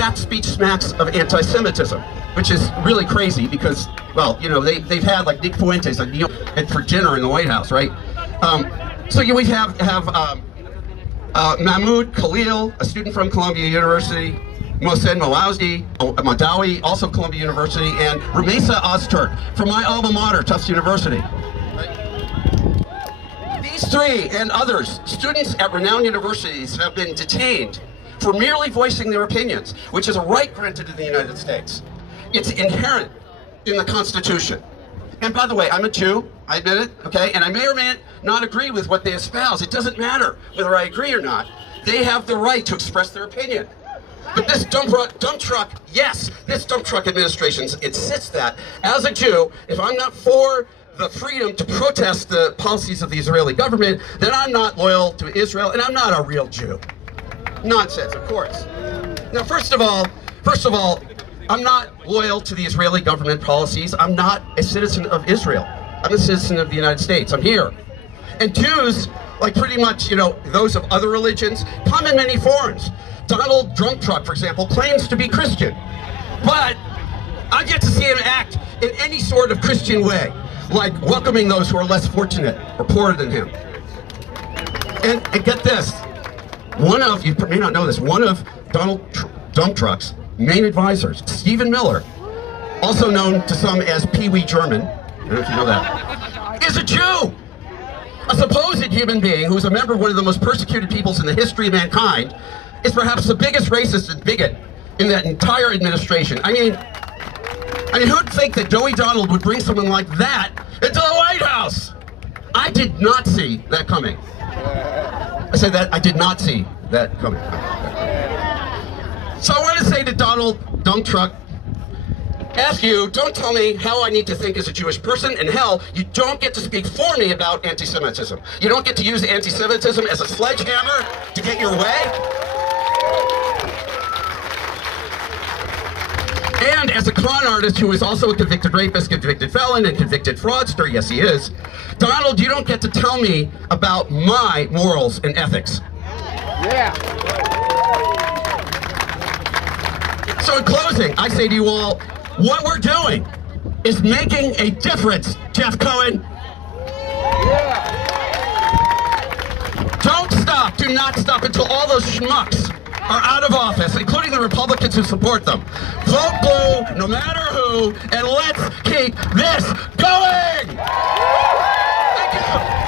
that speech smacks of anti-Semitism, which is really crazy because, well, you know, they've had like Nick Fuentes like, and for dinner in the White House, right? So we have Mahmoud Khalil, a student from Columbia University, Mohsen Madawi, also Columbia University, and Rumeysa Ozturk from my alma mater, Tufts University. These three and others, students at renowned universities, have been detained for merely voicing their opinions, which is a right granted in the United States. It's inherent in the Constitution. And by the way, I'm a Jew, I admit it, okay? And I may or may not agree with what they espouse. It doesn't matter whether I agree or not. They have the right to express their opinion. But this dump truck, yes, this dump truck administration insists that, as a Jew, if I'm not for the freedom to protest the policies of the Israeli government, then I'm not loyal to Israel, and I'm not a real Jew. Nonsense, of course. Now, first of all, I'm not loyal to the Israeli government policies. I'm not a citizen of Israel. I'm a citizen of the United States. I'm here. And Jews, like pretty much, you know, those of other religions, come in many forms. Donald Drunk Truck, for example, claims to be Christian. But I get to see him act in any sort of Christian way, like welcoming those who are less fortunate or poorer than him. And get this, you may not know this, one of Donald Dump Truck's main advisors, Stephen Miller, also known to some as Pee Wee German, I don't know if you know that, is a Jew. A supposed human being who is a member of one of the most persecuted peoples in the history of mankind is perhaps the biggest racist and bigot in that entire administration. I mean, who'd think that Joey Donald would bring someone like that into the White House? I did not see that coming. I said that I did not see that coming. So I want to say to Donald Dump Truck, ask you, don't tell me how I need to think as a Jewish person, and hell, you don't get to speak for me about anti-Semitism. You don't get to use anti-Semitism as a sledgehammer to get your way. And as a con artist who is also a convicted rapist, convicted felon, and convicted fraudster, yes he is, Donald, you don't get to tell me about my morals and ethics. Yeah. So in closing, I say to you all, what we're doing is making a difference, Jeff Cohen. Yeah. Don't stop, do not stop until all those schmucks are out of office, including the Republicans who support them. Vote blue, no matter who, and let's keep this going! Thank you!